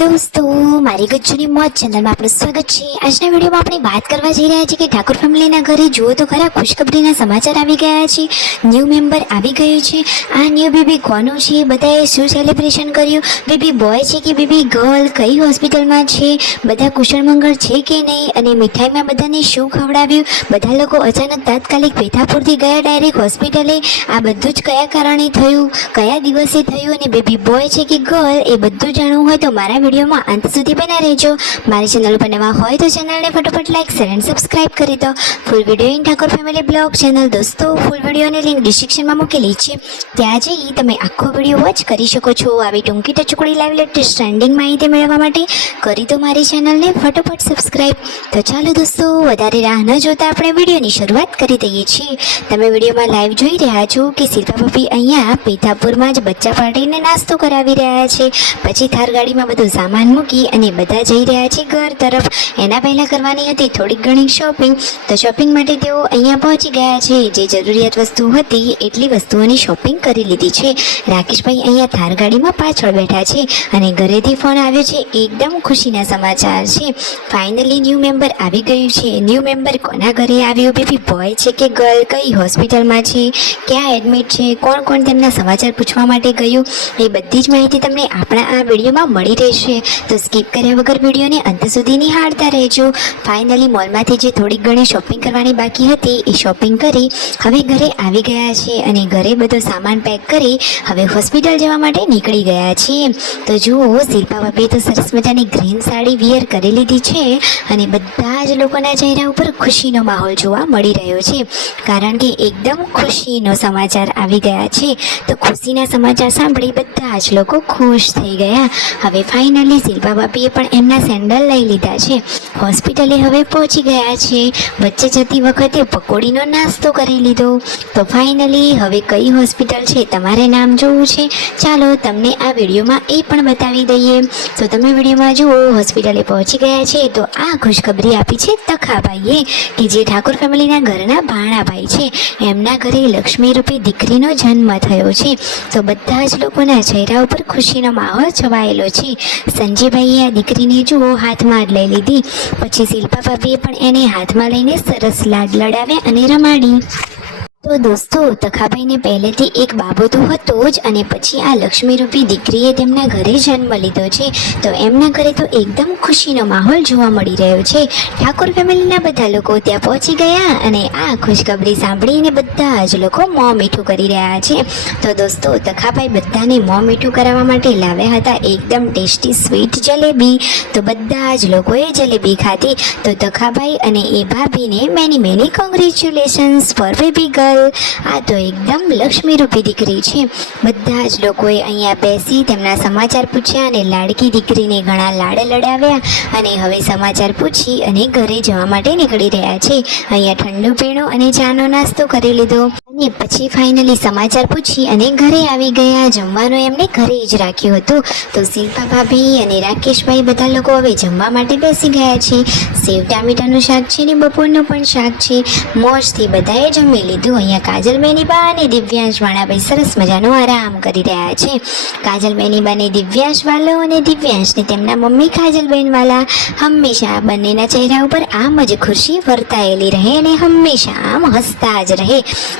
दोस्तों मारी गज्जूनी मौज चैनल में आपનું સ્વાગત છે। આજના વિડીયોમાં આપણે વાત કરવા જઈ રહ્યા છીએ કે ઠાકોર ફેમિલીના ઘરે જુઓ તો ખરા ખુશખબરીના સમાચાર આવી ગયા છે। ન્યૂ મેમ્બર આવી ગયું છે। આ ન્યૂ બેબી કોનું છે, બધાએ શું સેલિબ્રેશન કર્યું, બેબી બોય છે કે બેબી ગર્લ, કઈ હોસ્પિટલમાં છે, બધા કુશળ મંગળ છે કે નહીં, અને મીઠાઈમાં બધાને શું ખવડાવ્યું, બધા લોકો અચાનક તાત્કાલિક પેથાપુરથી ગયા ડાયરેક્ટ હોસ્પિટલે, આ બધું જ કયા કારણે થયું, કયા દિવસે થયું, અને બેબી બોય છે કે ગર્લ, એ બધું જાણવું હોય તો મારા વિડીયોમાં અંત સુધી બના રહેજો। મારી ચેનલ પર નવા હોય તો ચેનલને ફટાફટ લાઈક શેર એન્ડ સબસ્ક્રાઇબ કરી દો। Full video in Thakor family blog channel દોસ્તો ફૂલ વિડીયોની લિંક ડિસ્ક્રિપ્શનમાં મૂકેલી છે, ત્યાં જઈ તમે આખો વિડીયો વોચ કરી શકો છો। આવી ટૂંકી ટચુકડી લાઈવ લેટેસ્ટ ટ્રેન્ડિંગ માહિતી મેળવવા માટે કરી દો મારી ચેનલને ફટાફટ સબસ્ક્રાઇબ। તો ચાલો દોસ્તો વધારે રાહ ન જોતા આપણે વિડીયોની શરૂઆત કરી દઈએ છીએ। તમે વિડીયોમાં લાઈવ જોઈ રહ્યા છો કે શિલ્પા ભાભી અહીંયા પેથાપુરમાં જ બચ્ચા પાર્ટીને નાસ્તો કરાવી રહ્યા છે। પછી થાર ગાડીમાં બધું સામાન મૂકી અને બધા જઈ રહ્યા છે ઘર તરફ। એના પહેલાં કરવાની હતી થોડીક ઘણી શોપિંગ, તો શોપિંગ માટે તેઓ અહીંયા પહોંચી ગયા છે। જે જરૂરિયાત વસ્તુ હતી એટલી વસ્તુઓની શોપિંગ કરી લીધી છે। રાકેશભાઈ અહીંયા થાર ગાડીમાં પાછળ બેઠા છે અને ઘરેથી ફોન આવ્યો છે, એકદમ ખુશીના સમાચાર છે। ફાઇનલી ન્યૂ મેમ્બર આવી ગયું છે। ન્યૂ મેમ્બર કોના ઘરે આવ્યું, બેબી બોય છે કે ગર્લ, કઈ હોસ્પિટલમાં છે, ક્યાં એડમિટ છે, કોણ કોણ તેમના સમાચાર પૂછવા માટે ગયું, એ બધી જ માહિતી તમને આપણા આ વિડીયોમાં મળી રહેશે। તો સ્કીપ કર્યા વગર વિડીયોને અંત સુધી નિહાળતા રહેજો। ફાઇનલી મોલમાંથી જે થોડીક ઘણી શોપિંગ કરવાની બાકી હતી એ શોપિંગ કરી હવે ઘરે આવી ગયા છે અને ઘરે બધો સામાન પેક કરી હવે હોસ્પિટલ જવા માટે નીકળી ગયા છીએ। તો જુઓ શિલ્પા ભાભીએ તો સરસ મજાની ગ્રીન સાડી વિયર કરી લીધી છે અને બધા જ લોકોના ચહેરા ઉપર ખુશીનો માહોલ જોવા મળી રહ્યો છે, કારણ કે એકદમ ખુશીનો સમાચાર આવી ગયા છે। તો ખુશીના સમાચાર સાંભળી બધા જ લોકો ખુશ થઈ ગયા। હવે ફાઇનલી શિલ્પા ભાભીએ પણ એમના સેન્ડલ લઈ લીધા છે, હોસ્પિટલે હવે પહોંચી ગયા છે। વચ્ચે જતી વખતે પકોડીનો નાસ્તો કરી લીધો। તો ફાઇનલી હવે કઈ હોસ્પિટલ છે તમારે નામ જોવું છે, ચાલો તમને આ વિડીયોમાં એ પણ બતાવી દઈએ। તો તમે વિડીયોમાં જુઓ હોસ્પિટલે પહોંચી ગયા છે। તો આ ખુશખબરી આપી છે તખાભાઈએ કે જે ઠાકોર ફેમિલીના ઘરના ભાણાભાઈ છે, એમના ઘરે લક્ષ્મીરૂપી દીકરીનો જન્મ થયો છે। તો બધા જ લોકોના ચહેરા ઉપર ખુશીનો માહોલ છવાયેલો છે। સંજયભાઈએ આ દીકરીને જુઓ હાથમાં જ લઈ લીધી, પછી શિલ્પા ભાભીએ પણ એને હાથમાં લઈને સરસ લાડ લડાવ્યા અને રમાડી। તો દોસ્તો તખાભાઈને પહેલેથી એક બાબો તો હતો જ, અને પછી આ લક્ષ્મીરૂપી દીકરીએ તેમના ઘરે જન્મ લીધો છે। તો એમના ઘરે તો એકદમ ખુશીનો માહોલ જોવા મળી રહ્યો છે। ઠાકોર ફેમિલીના બધા લોકો ત્યાં પહોંચી ગયા અને આ ખુશખબરી સાંભળીને બધા જ લોકો મોં મીઠું કરી રહ્યા છે। તો દોસ્તો તખાભાઈ બધાને મોં મીઠું કરાવવા માટે લાવ્યા હતા એકદમ ટેસ્ટી સ્વીટ જલેબી। તો બધા જ લોકોએ જલેબી ખાધી। તો તખાભાઈ અને એ ભાભીને many congratulations for baby girl. આ તો એકદમ લક્ષ્મીરૂપી દીકરી છે। બધા જ લોકોએ અહીંયા બેસી તેમના સમાચાર પૂછ્યા અને લાડકી દીકરીને ઘણા લાડ લડાવ્યા અને હવે સમાચાર પૂછી અને ઘરે જવા માટે નીકળી રહ્યા છે। અહીંયા ઠંડુ પીણું અને ચાનો નાસ્તો કરી લીધો અને પછી ફાઇનલી સમાચાર પૂછી અને ઘરે આવી ગયા। જમવાનું એમને ઘરે જ રાખ્યું હતું। તો શિલ્પા ભાભી અને રાકેશભાઈ બધા લોકો હવે જમવા માટે બેસી ગયા છે। સેવ ટામેટાનું શાક છે ને બપોરનું પણ શાક છે। મોજથી બધાએ જમી લીધું। અહીંયા કાજલબેની બા અને દિવ્યાંશ વાળાભાઈ સરસ મજાનો આરામ કરી રહ્યા છે। કાજલબેની બા ને દિવ્યાંશ વાલો અને દિવ્યાંશને તેમના મમ્મી કાજલબેન વાલા હંમેશા બંનેના ચહેરા ઉપર આમ જ ખુશી વર્તાયેલી રહે અને હંમેશા આમ હસતા જ રહે।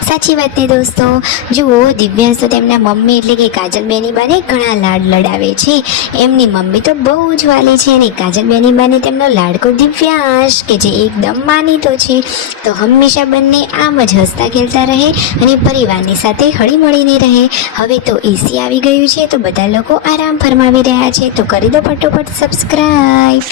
સાચી વાત ને દોસ્તો। જુઓ દિવ્યાંશ તો તેમના મમ્મી એટલે કે કાજલબેની બાને ઘણા લાડ લડાવે છે। એમની મમ્મી તો બહુ જ વાલી છે અને કાજલબેની બાને તેમનો લાડકો દિવ્યાંશ કે જે એકદમ માનીતો છે। તો હંમેશા બંને આમ જ હસતા ખેલતા રહે અને પરિવારની સાથે હળીમળીને રહે। હવે તો એસી આવી ગયું છે તો બધા લોકો આરામ ફરમાવી રહ્યા છે। તો કરી દો ફટોફટ સબસ્ક્રાઈબ।